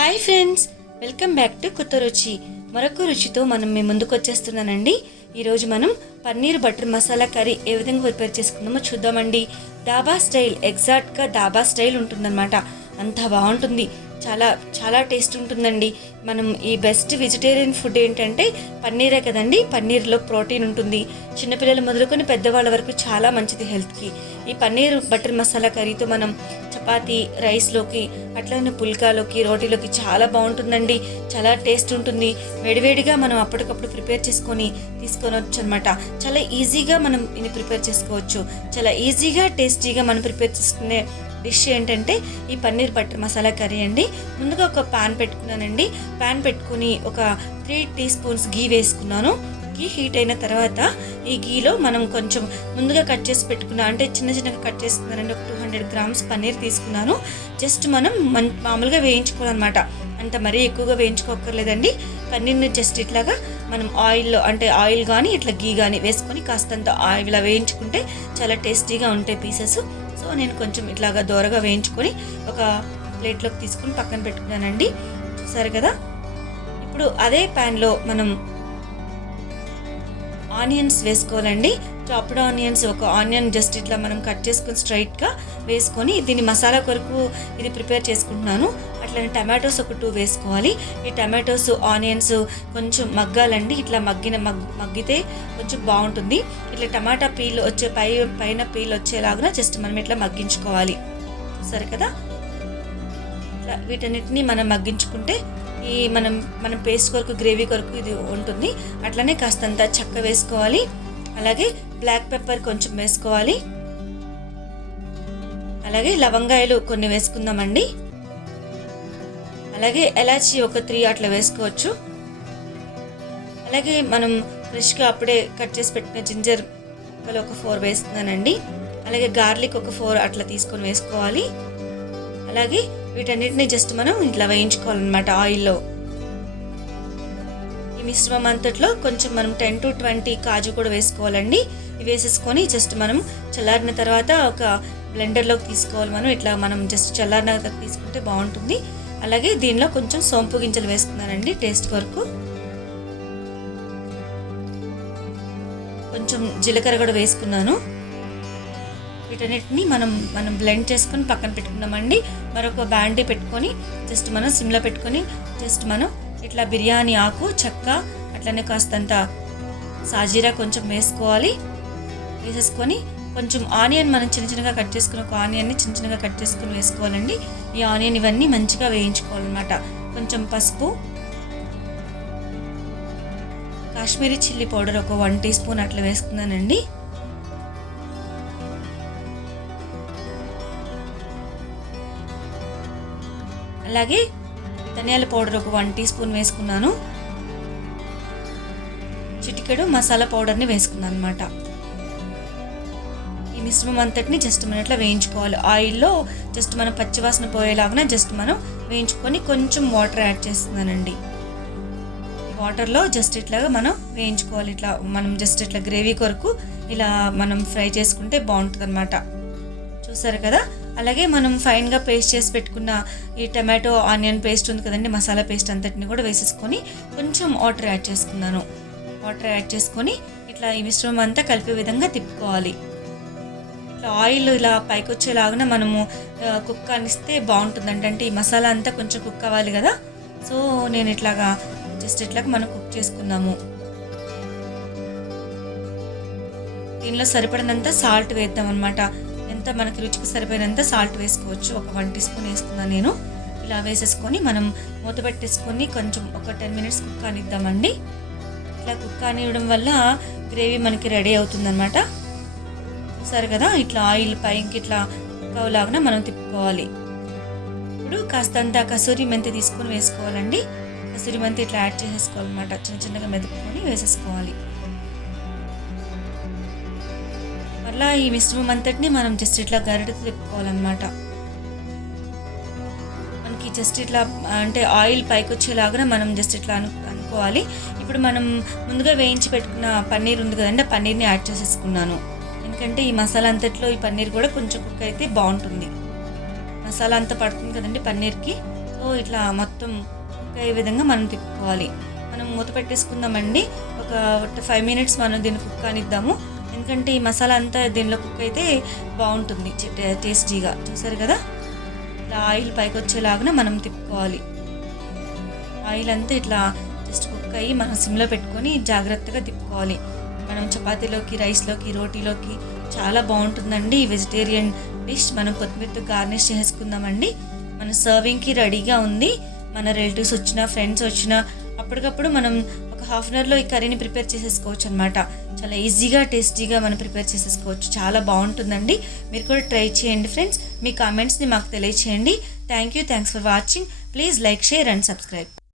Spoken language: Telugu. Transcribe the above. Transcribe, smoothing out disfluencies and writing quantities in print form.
Hi friends, welcome back to కొత్త రుచి. మరొక రుచితో మీ ముందుకు వచ్చేస్తున్నానండి. ఈరోజు మనం పన్నీర్ బటర్ మసాలా కర్రీ ఏ విధంగా ప్రిపేర్ చేసుకుందామో చూద్దామండి. డాబా స్టైల్, ఎగ్జాక్ట్గా డాబా స్టైల్ ఉంటుందన్నమాట. అంత బాగుంటుంది, చాలా చాలా టేస్ట్ ఉంటుందండి. మనం ఈ బెస్ట్ వెజిటేరియన్ ఫుడ్ ఏంటంటే పన్నీరే కదండి. పన్నీర్లో ప్రోటీన్ ఉంటుంది. చిన్నపిల్లలు మొదలుకొని పెద్దవాళ్ళ వరకు చాలా మంచిది హెల్త్కి. ఈ పన్నీర్ బటర్ మసాలా కర్రీతో మనం చపాతీ, రైస్లోకి, అట్లనే పుల్కాలోకి, రోటీలోకి చాలా బాగుంటుందండి. చాలా టేస్ట్ ఉంటుంది. వేడివేడిగా మనం అప్పటికప్పుడు ప్రిపేర్ చేసుకొని తీసుకొనవచ్చు అనమాట. చాలా ఈజీగా మనం ఇది ప్రిపేర్ చేసుకోవచ్చు. చాలా ఈజీగా టేస్టీగా మనం ప్రిపేర్ చేసుకునే డిష్ ఏంటంటే ఈ పన్నీర్ బటర్ మసాలా కర్రీ అండి. ముందుగా ఒక ప్యాన్ పెట్టుకున్నానండి. ప్యాన్ పెట్టుకుని ఒక 3 టీ స్పూన్స్ గీ వేసుకున్నాను. గీ హీట్ అయిన తర్వాత ఈ గీలో మనం కొంచెం ముందుగా కట్ చేసి పెట్టుకున్నా, అంటే చిన్న చిన్నగా కట్ చేసుకున్నానండి. ఒక 200 గ్రామ్స్ పన్నీర్ తీసుకున్నాను. జస్ట్ మనం మామూలుగా వేయించుకోవాలన్నమాట. అంత మరీ ఎక్కువగా వేయించుకోక్కర్లేదండి. పన్నీర్ని జస్ట్ ఇట్లాగా మనం ఆయిల్లో, అంటే ఆయిల్ కానీ ఇట్లా గీ కానీ వేసుకొని కాస్తంత ఇలా వేయించుకుంటే చాలా టేస్టీగా ఉంటాయి పీసెస్. సో నేను కొంచెం ఇట్లాగా దోరగా వేయించుకొని ఒక ప్లేట్లోకి తీసుకుని పక్కన పెట్టుకున్నానండి. చూసారు కదా. ఇప్పుడు అదే ప్యాన్లో మనం ఆనియన్స్ వేసుకోవాలండి. చాప్డ్ ఆనియన్స్, ఒక ఆనియన్ జస్ట్ ఇట్లా మనం కట్ చేసుకొని స్ట్రైట్గా వేసుకొని దీన్ని మసాలా కొరకు ఇది ప్రిపేర్ చేసుకుంటున్నాను. అట్లనే టమాటోస్ ఒక 2 వేసుకోవాలి. ఈ టమాటోస్, ఆనియన్స్ కొంచెం మగ్గాలండి. ఇట్లా మగ్గితే కొంచెం బాగుంటుంది. ఇట్లా టమాటా పీల్ వచ్చే పైన పీల్ వచ్చేలాగా జస్ట్ మనం ఇట్లా మగ్గించుకోవాలి. సరే కదా. ఇట్లా వీటన్నిటిని మనం మగ్గించుకుంటే ఈ మనం పేస్ట్ కొరకు, గ్రేవీ కొరకు ఇది ఉంటుంది. అట్లనే కాస్తంత చెక్క వేసుకోవాలి. అలాగే బ్లాక్ పెప్పర్ కొంచెం వేసుకోవాలి. అలాగే లవంగాయలు కొన్ని వేసుకుందామండి. అలాగే ఎలాచి ఒక 3 అట్లా వేసుకోవచ్చు. అలాగే మనం ఫ్రెష్గా అప్పుడే కట్ చేసి పెట్టిన జింజర్ ఒక 4 వేస్తున్నానండి. అలాగే గార్లిక్ ఒక 4 అట్లా తీసుకొని వేసుకోవాలి. అలాగే వీటన్నిటిని జస్ట్ మనం ఇట్లా వేయించుకోవాలన్నమాట ఆయిల్లో. ఈ మిశ్రమం అంతట్లో కొంచెం మనం 10 to 20 కాజు కూడా వేసుకోవాలండి. ఇవి వేసేసుకొని జస్ట్ మనం చల్లారిన తర్వాత ఒక బ్లెండర్లోకి తీసుకోవాలి. ఇట్లా మనం జస్ట్ చల్లారిన తర్వాత తీసుకుంటే బాగుంటుంది. అలాగే దీనిలో కొంచెం సోంపు గింజలు వేసుకున్నానండి టేస్ట్ వరకు. కొంచెం జీలకర్ర కూడా వేసుకున్నాను. వీటన్నిటిని మనం బ్లెండ్ చేసుకొని పక్కన పెట్టుకున్నామండి. మరొక బాండీ పెట్టుకొని జస్ట్ మనం సిమ్లో పెట్టుకొని జస్ట్ మనం ఇట్లా బిర్యానీ ఆకు, చెక్క, అట్లనే కాస్తంత సాజీరా కొంచెం వేసుకోవాలి. వేసేసుకొని కొంచెం ఆనియన్ మనం చిన్న చిన్నగా కట్ చేసుకుని, ఒక ఆనియన్ని చిన్న చిన్నగా కట్ చేసుకుని వేసుకోవాలండి. ఈ ఆనియన్ ఇవన్నీ మంచిగా వేయించుకోవాలన్నమాట. కొంచెం పసుపు, కాశ్మీరీ చిల్లీ పౌడర్ ఒక 1 టీ స్పూన్ అట్లా వేసుకున్నానండి. అలాగే ధనియాల పౌడర్ ఒక 1 టీ స్పూన్ వేసుకున్నాను. చిటికెడు మసాలా పౌడర్ని వేసుకున్నాను అనమాట. ఈ మిశ్రమం అంతటిని జస్ట్ మనం ఇట్లా వేయించుకోవాలి. ఆయిల్లో జస్ట్ మనం పచ్చివాసన పోయేలాగా జస్ట్ మనం వేయించుకొని కొంచెం వాటర్ యాడ్ చేస్తున్నానండి. ఈ వాటర్లో జస్ట్ ఇట్లాగా మనం వేయించుకోవాలి. ఇట్లా మనం జస్ట్ ఇట్లా గ్రేవీ కొరకు ఇలా మనం ఫ్రై చేసుకుంటే బాగుంటుంది అనమాట. చూసారు కదా. అలాగే మనం ఫైన్గా పేస్ట్ చేసి పెట్టుకున్న ఈ టమాటో ఆనియన్ పేస్ట్ ఉంది కదండి, మసాలా పేస్ట్ అంతటిని కూడా వేసేసుకొని కొంచెం వాటర్ యాడ్ చేసుకున్నాను. వాటర్ యాడ్ చేసుకొని ఇట్లా ఈ మిశ్రమం అంతా కలిపే విధంగా తిప్పుకోవాలి. ఇట్లా ఆయిల్ ఇలా పైకి వచ్చేలాగా మనము కుక్ అనిస్తే బాగుంటుందండి. అంటే ఈ మసాలా అంతా కొంచెం కుక్ అవ్వాలి కదా. సో నేను ఇట్లాగా జస్ట్ ఇట్లాగా మనం కుక్ చేసుకున్నాము. దీనిలో సరిపడినంత సాల్ట్ వేద్దాం అనమాట. ఎంత మనకి రుచికి సరిపోయినంత సాల్ట్ వేసుకోవచ్చు. ఒక 1 టీ స్పూన్ వేసుకున్నాను నేను. ఇలా వేసేసుకొని మనం మూత పెట్టేసుకొని కొంచెం ఒక 10 మినిట్స్ కుక్ కానిద్దామండి. ఇట్లా కుక్ కానివ్వడం వల్ల గ్రేవీ మనకి రెడీ అవుతుందన్నమాట. చూసారు కదా. ఇట్లా ఆయిల్ పైకి ఇట్లా కవ్వులాగా మనం తిప్పుకోవాలి. ఇప్పుడు కాస్తంత కసూరి మెంతి తీసుకొని వేసుకోవాలండి. కసూరి మెంతి ఇట్లా యాడ్ చేసేసుకోవాలన్నమాట. చిన్న చిన్నగా మెదుపుకొని వేసేసుకోవాలి. అలా ఈ మిశ్రమం అంతటిని మనం జస్ట్ ఇట్లా గరిటెతో తిప్పుకోవాలన్నమాట. మనకి జస్ట్ ఇట్లా అంటే ఆయిల్ పైకి వచ్చేలాగా మనం జస్ట్ ఇట్లా అనుకోవాలి. ఇప్పుడు మనం ముందుగా వేయించి పెట్టుకున్న పన్నీర్ ఉంది కదండి, ఆ పన్నీర్ని యాడ్ చేసేసుకున్నాను. ఎందుకంటే ఈ మసాలా అంతట్లో ఈ పన్నీర్ కూడా కొంచెం కుక్ అయితే బాగుంటుంది. మసాలా అంతా పడుతుంది కదండి పన్నీర్కి. సో ఇట్లా మొత్తం కుక్ అయ్యే విధంగా మనం తిప్పుకోవాలి. మనం మూత పెట్టేసుకుందామండి. ఒక 5 మినిట్స్ మనం దీన్ని కుక్ కానిద్దాము. ఎందుకంటే ఈ మసాలా అంతా దీనిలో కుక్ అయితే బాగుంటుంది టేస్టీగా. చూసారు కదా, ఇలా ఆయిల్ పైకి వచ్చేలాగా మనం తిప్పుకోవాలి. ఆయిల్ అంతా ఇట్లా జస్ట్ కుక్ అయ్యి మనం సిమ్లో పెట్టుకొని జాగ్రత్తగా తిప్పుకోవాలి. మనం చపాతీలోకి, రైస్లోకి, రోటీలోకి చాలా బాగుంటుందండి ఈ వెజిటేరియన్ డిష్. మనం కొత్తిమీరతో గార్నిష్ చేసుకుందామండి. మన సర్వింగ్కి రెడీగా ఉంది. మన రిలేటివ్స్ వచ్చినా, ఫ్రెండ్స్ వచ్చినా అప్పటికప్పుడు మనం ఒక హాఫ్ అన్ అవర్లో ఈ కర్రీని ప్రిపేర్ చేసేసుకోవచ్చు అనమాట. చాలా ఈజీగా, టేస్టీగా మనం ప్రిపేర్ చేసేసుకోవచ్చు. చాలా బాగుంటుందండి. మీరు కూడా ట్రై చేయండి ఫ్రెండ్స్. మీ కామెంట్స్ని మాకు తెలియచేయండి. Thanks for watching. Please like, share and subscribe.